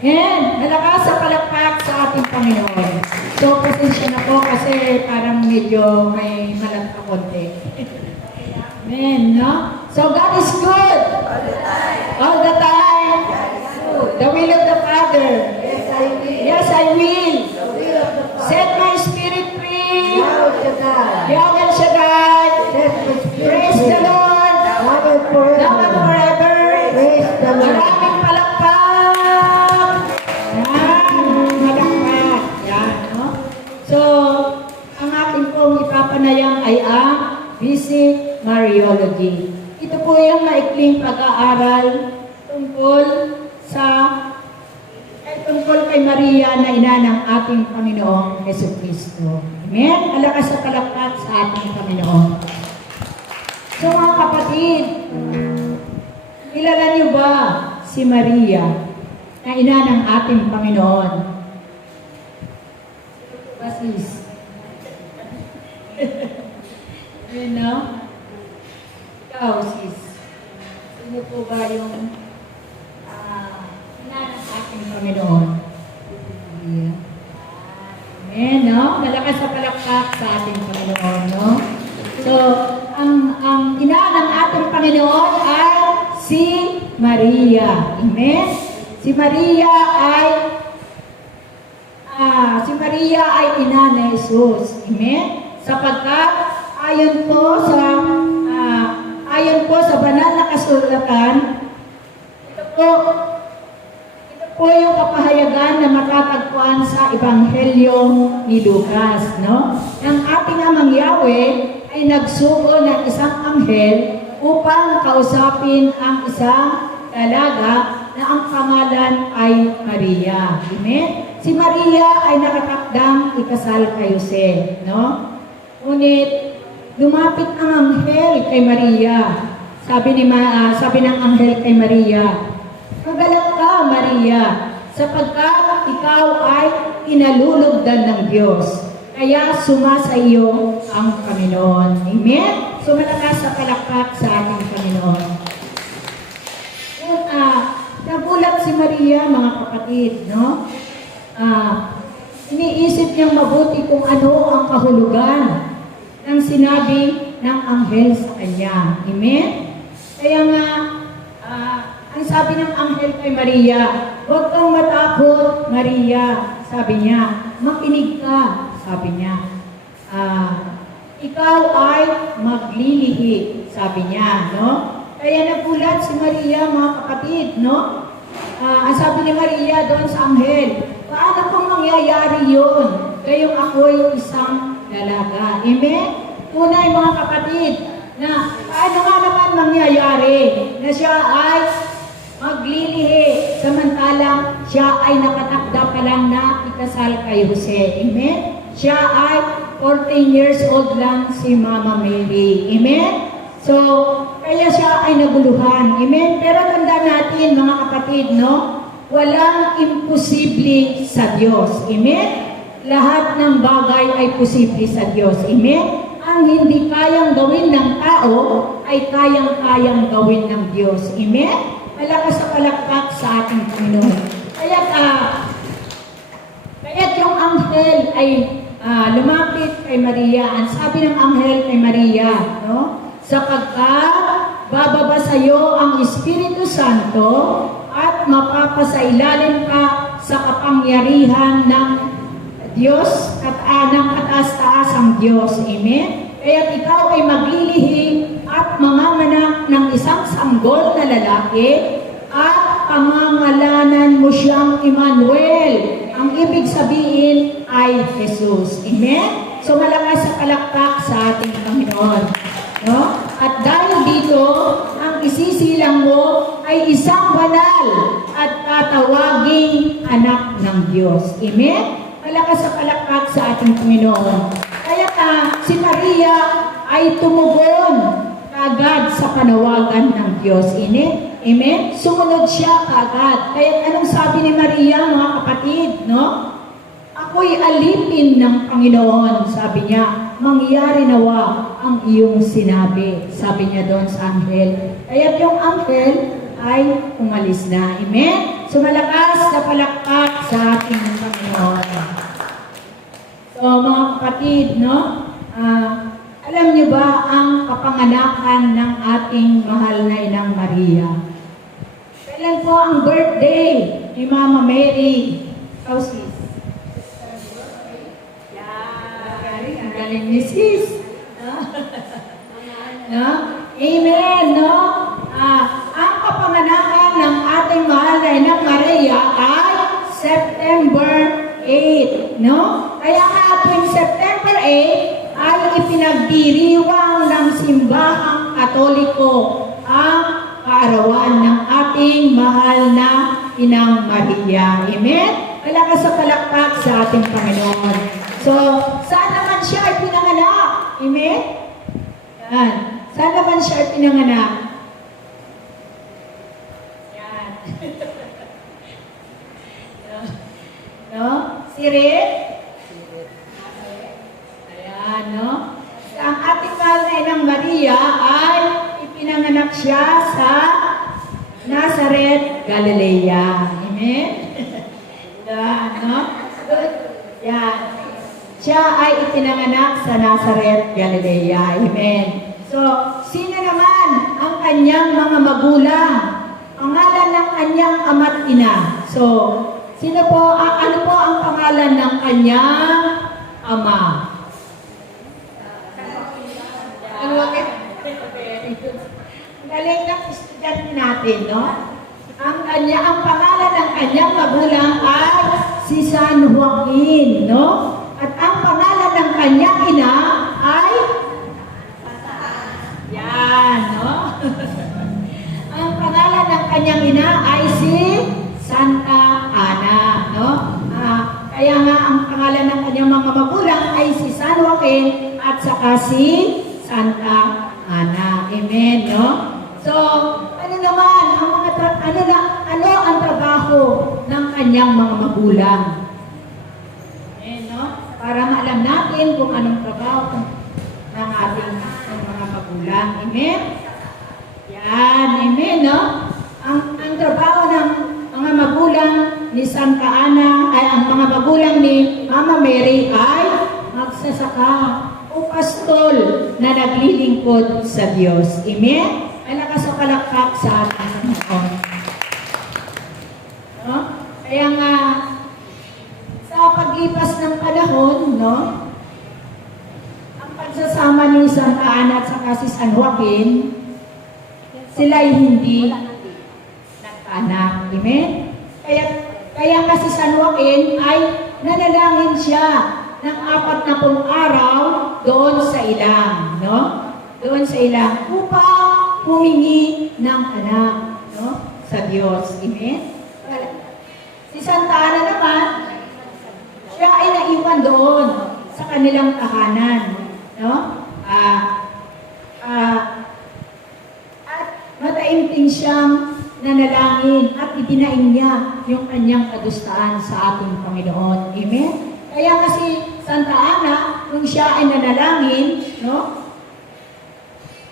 And malakas sa palakpak sa ating Panginoon. So, pasensya na po kasi parang medyo may malag pa konti. Amen, no? So, God is good. All the time. All the time. The will of the Father. Yes, I will. Yes, I will. The will of the Father. Set my spirit free. Yahweh Shaddai. Yahweh Shaddai. Set my spirit free. Praise the Lord. Now and forever. Now and forever. Praise the Lord. Maraming palakpak. Malakpak. Yan, no? So, ang ating pong ipapanayang ay ang Basic Mariology. Ito po yung maikling pag-aaral tungkol kay Maria na ina ng ating Panginoong Jesucristo. Amen? Alakas sa palakpak sa ating Panginoon. So mga kapatid, kilala niyo ba si Maria na ina ng ating Panginoon? Basis. You know? Ikaw, sis. Sino po ba yung ina ng ating Panginoon? Maria. Amen, no? Malakas sa palakpak sa ating Panginoon, no? So, ang ina ng ating Panginoon ay si Maria. Amen? Si Maria ay ina ni Jesus. Amen? Sapagkat ayon po sa banal na kasulatan, ito po yung kapahayagan na matatagpuan sa Ebanghelyo ni Lucas, no? Ang ating amang Yahweh ay nagsugo ng isang anghel upang kausapin ang isang dalaga na ang pangalan ay Maria. Amen? Si Maria ay nakatakdang ikasal kay Jose, no? Ngunit lumapit ang anghel kay Maria. Sabi ng anghel kay Maria, "Magalak ka, Maria, sapagkat ikaw ay inalulugdan ng Diyos. Kaya sumasa iyo ang Panginoon." Amen? So malakas sa palakpak sa ating Panginoon. Nagulat si Maria, mga kapatid, no? Iniisip niyang mabuti kung ano ang kahulugan ng sinabi ng anghel sa kanya. Amen? Kaya nga, ang sabi ng anghel kay Maria, "Huwag kang matakot, Maria." Sabi niya, "Makinig ka." Sabi niya, "Ikaw ay maglilihi." Sabi niya, no? Kaya nagulat si Maria, mga kapatid, no? Ang sabi ni Maria doon sa anghel, "Paano kung mangyayari yun? Kayong ako'y isang dalaga." Amen? Tunay, mga kapatid, na paano nga naman mangyayari na siya ay maglilihi samantalang siya ay nakatakda pa lang na ikasal kay Jose. Amen? Siya ay 14 years old lang si Mama Mary. Amen? So, kaya siya ay naguluhan. Amen? Pero tanda natin, mga kapatid, no? Walang imposible sa Diyos. Amen? Lahat ng bagay ay posible sa Diyos. Amen? Ang hindi kayang gawin ng tao ay kayang-kayang gawin ng Diyos. Amen? Malakas sa palakpak sa ating Panginoon. Kaya't yung anghel ay lumapit kay Maria. Ang sabi ng anghel kay Maria, no? "Sapagkat bababa sa iyo ang Espiritu Santo at mapapasailalim ka sa kapangyarihan ng Diyos at ng kataas-taasang Diyos." Amen? Kaya ikaw ay maglilihi at manganganak ng isang sanggol na lalaki at pangangalanan mo siyang Emmanuel. Ang ibig sabihin ay Jesus. Amen? So malakas sa palakpak sa ating Panginoon. No? At dahil dito, ang isisilang mo ay isang banal at tatawaging anak ng Diyos. Amen? Malakas sa palakpak sa ating Panginoon. Kaya si Maria ay tumugon kagad sa panawagan ng Diyos. Amen? Sumunod siya kagad. Kaya anong sabi ni Maria, mga kapatid, no? "Ako'y alipin ng Panginoon," sabi niya, "mangyari nawa ang iyong sinabi." Sabi niya doon sa anghel. Kaya yung anghel ay umalis na. Amen? So malakas na palakpak sa ating Panginoon. So mga kapatid, no? Alam niyo ba ang kapanganakan ng ating mahal na Inang Maria? Kailan po ang birthday ni Mama Mary? Sis. Ang galing ni Sis. No? Amen, no? Ang kapanganakan ng ating mahal na Inang Maria ay September 8, no? Kaya nga tuwing September 8 ay ipinagdiriwang ng simbahang Katoliko ang kaarawan ng ating mahal na Inang Maria. Amen? Malakas sa palakpak sa ating Panginoon. So, saan naman siya ay pinanganak? Amen? Yan. Saan naman siya ay pinanganak? Yan. No? Sirit? Ayan, no? Ang ating mahal na Inang Maria ay ipinanganak siya sa Nazareth, Galilea. Amen? No? Yan. Siya ay ipinanganak sa Nazareth, Galilea. Amen. So, sino naman ang kanyang mga magulang? Pangalan ng kanyang ama't ina. So, sino po, ano po ang pangalan ng kanyang ama? Galing ng estudyante natin, no? Ang pangalan ng kanyang magulang ay si San Joaquin, no? At ang pangalan ng kanyang ina ay yan, no? Ang pangalan ng kanyang ina ay si Santa Ana, no? Kaya nga ang pangalan ng kanyang mga magulang ay si San Joaquin at saka si Santa Santa Ana. Amen, no? So, ano naman, ang mga ano ang trabaho ng kanyang mga magulang? Amen, no? Para maalam natin kung anong trabaho ng ating mga magulang. Amen? Yan, amen, no? Ang trabaho ng mga magulang ni Santa Ana, ay ang mga magulang ni Mama Mary ay magsasaka o pastol na naglilingkod sa Diyos. Amen? Ay lakas o palakpak sa ating Panginoon. No? Kaya nga, sa paglipas ng panahon, no? Ang pagsasama ni Santa Ana at saka si San Joaquin, sila ay hindi nagkaanak. Amen? Kaya nga si San Joaquin ay nanalangin siya ng 40 araw doon sa ilang, no? Doon sa ilang upang humingi ng anak, no? Sa Diyos. Amen? Si Santa Ana naman, siya ay naiwan doon sa kanilang tahanan, no? At mataimting siyang nanalangin at itinaing niya yung kanyang kadustaan sa ating Panginoon. Amen? Kaya kasi Santa Ana, nung siya ay nanalangin, no?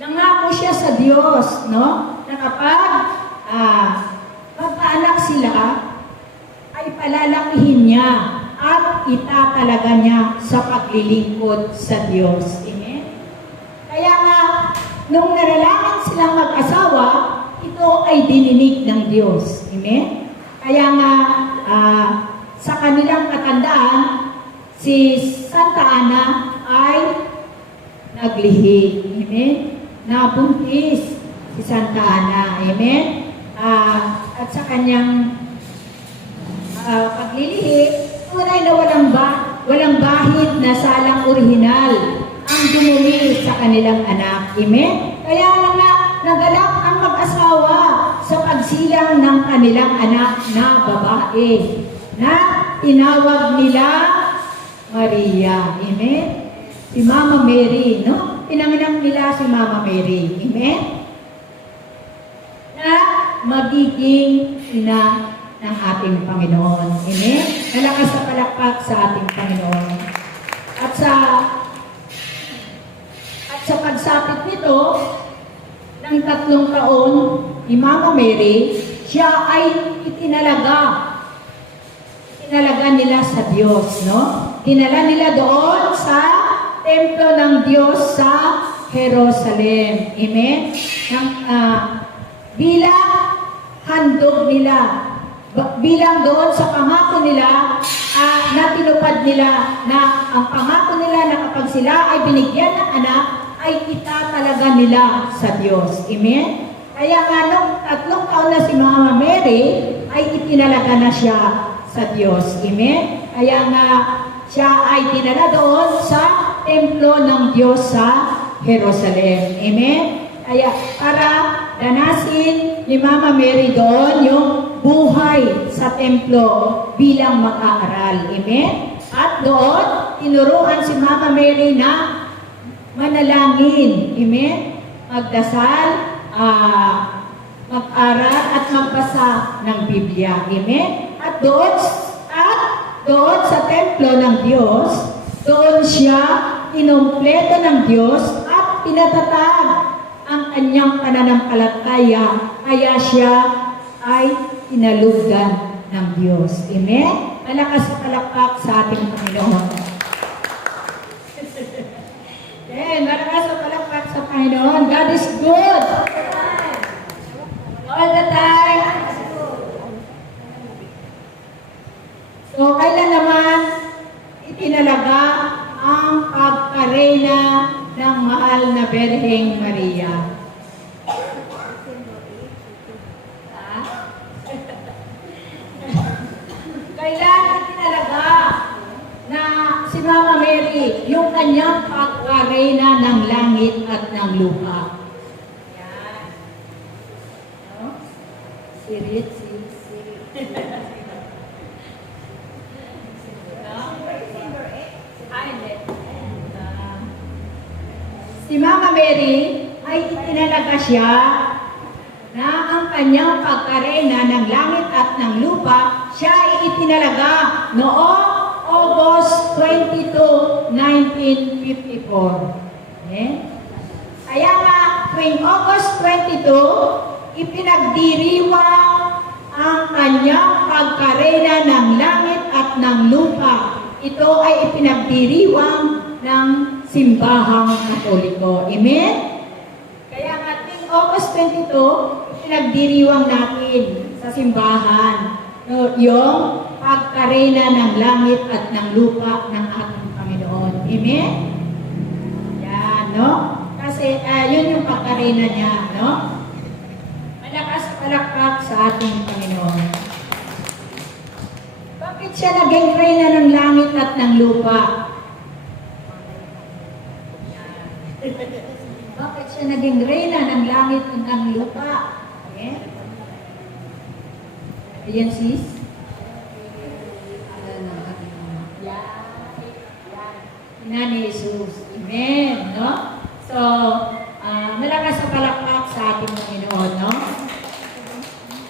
Nangako siya sa Diyos, no? Na kapag magkaanak sila, ay palalakihin niya at itatalaga niya sa paglilingkod sa Diyos. Amen? Kaya nga, nung nalalangin silang mag-asawa, ito ay dininig ng Diyos. Amen? Kaya nga, sa kanilang katandaan, si Santa Ana ay naglihi. Amen? Nabuntis si Santa Ana. Amen? At sa kanyang paglilihi, tunay na walang bahid na salang orihinal ang dumumi sa kanilang anak. Amen? Kaya nga, nagalak ang mag-asawa sa pagsilang ng kanilang anak na babae na tinawag nila Maria. Amen? Si Mama Mary, no? Pinanganak nila si Mama Mary. Amen? Na magiging ina ng ating Panginoon. Amen? Malakas sa palakpak sa ating Panginoon. At sa pagsapit nito, ng 3 taon ni Mama Mary, siya ay itinalaga nila sa Diyos, no? Dinala nila doon sa templo ng Diyos sa Jerusalem. Amen? Bilang handog nila, bilang doon sa pangako nila, na tinupad nila, na ang pangako nila na kapag sila ay binigyan ng anak, ay itatalaga nila sa Diyos. Amen? Kaya nga nung 3 taon na si Mama Mary, ay itinalaga na siya sa Diyos. Amen? Kaya nga siya ay dinala doon sa templo ng Diyos sa Jerusalem. Amen? Kaya para danasin ni Mama Mary doon yung buhay sa templo bilang mag-aaral. Amen? At doon, tinuruan si Mama Mary na manalangin, amen? Magdasal, mag-aral at magbasa ng Biblia, amen? At doon sa templo ng Diyos, doon siya kinumpleto ng Diyos at pinatatag ang kanyang pananampalataya, kaya siya ay tinalugdan ng Diyos, amen? Malakas palakpak sa ating Panginoon. Malakas ang palakpak sa Panginoon. God is good. All the time. So, kailan naman itinalaga ang pagkareyna ng mahal na Birheng Maria? Kailan itinalaga na si Mama Mary, yung kanyang pagkareyna ng langit at ng lupa? Yan. No? Sirit. Si Mama Mary Mary ay itinalaga siya na ang kanyang pagkarena ng langit at ng lupa, siya ay itinalaga noong August 22, 1954. Okay? Kaya nga, tuwing August 22, ipinagdiriwang ang kanyang pagkarena ng langit at ng lupa. Ito ay ipinagdiriwang ng simbahang Katoliko. Amen? Kaya nga, tuwing August 22, ipinagdiriwang natin sa simbahan yung pagkarena ng langit at ng lupa ng ating Panginoon. Amen? Yan, no? Kasi yun yung pagkarena niya, no? Malakas palakpak sa ating Panginoon. Bakit siya naging reyna ng langit at ng lupa? Bakit siya naging reyna ng langit at ng lupa? Okay? Ayan, sis. Ina ni Jesus. Amen, no? So, malakas sa palakpak sa ating Panginoon, no?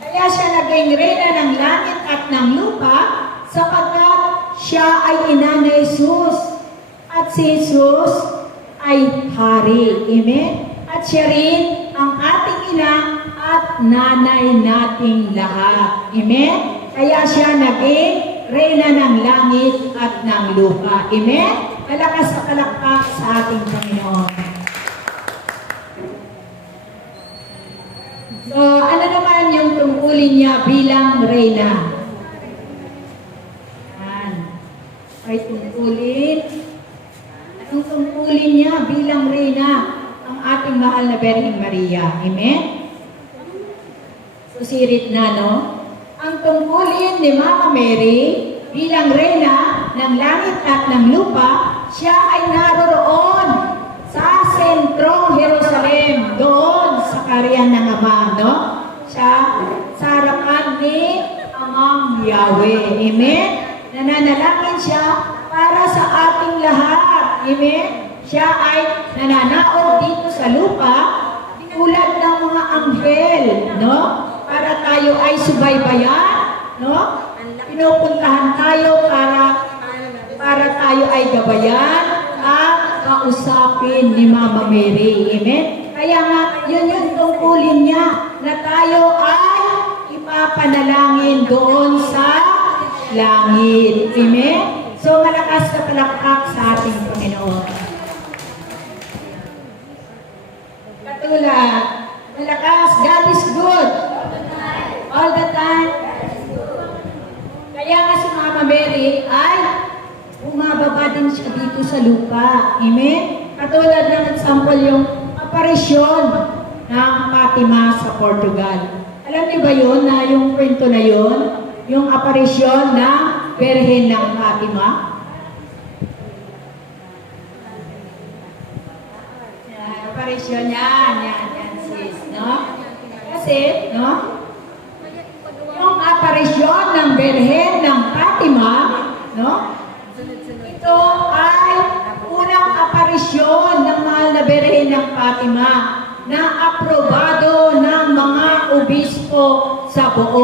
Kaya siya naging reyna ng langit at ng lupa sapagkat siya ay ina ni Jesus. At si Jesus ay hari. Amen? At siya rin ang ating ina at nanay nating lahat. Amen? Kaya siya naging reyna ng langit at ng lupa. Amen? Malakas sa palakpak sa ating Panginoon. So, ano naman yung tungkulin niya bilang reyna? Yan. Ay tungkulin. Anong tungkulin niya bilang reyna? Ang ating mahal na Birheng Maria. Amen? Susirit na, no? Ang tungkulin ni Mama Mary bilang reyna ng langit at ng lupa, siya ay naroroon sa sentrong Jerusalem, doon sa kaharian ng Ama, no? Siya sa harapan ni Amang Yahweh. Amen? Nananalangin siya para sa ating lahat. Amen? Siya ay nananaog dito sa lupa tulad ng mga anghel, no? Para tayo ay subaybayan, no? Pinupuntahan tayo para tayo ay gabayan at kausapin ni Mama Mary. Amen? Kaya nga, yun yung tungkulin niya na tayo ay ipapanalangin doon sa langit. Amen? So, malakas na palakpak sa ating Panginoon. Katulad, malakas, God is good. All the time. Kaya nga si Mama Mary ay bumababa din siya dito sa lupa. Amen? Katulad ng example yung aparisyon ng Fatima sa Portugal. Alam niyo ba yun na yung kwento na yun? Yung aparisyon ng Birhen ng Fatima? Yan, aparisyon yan sis, no? Kasi, no? Yung aparisyon ng Birhen ng Fatima, no? Ito ay unang aparisyon ng mahal na Birhen ng Fatima na aprobado ng mga obispo sa buong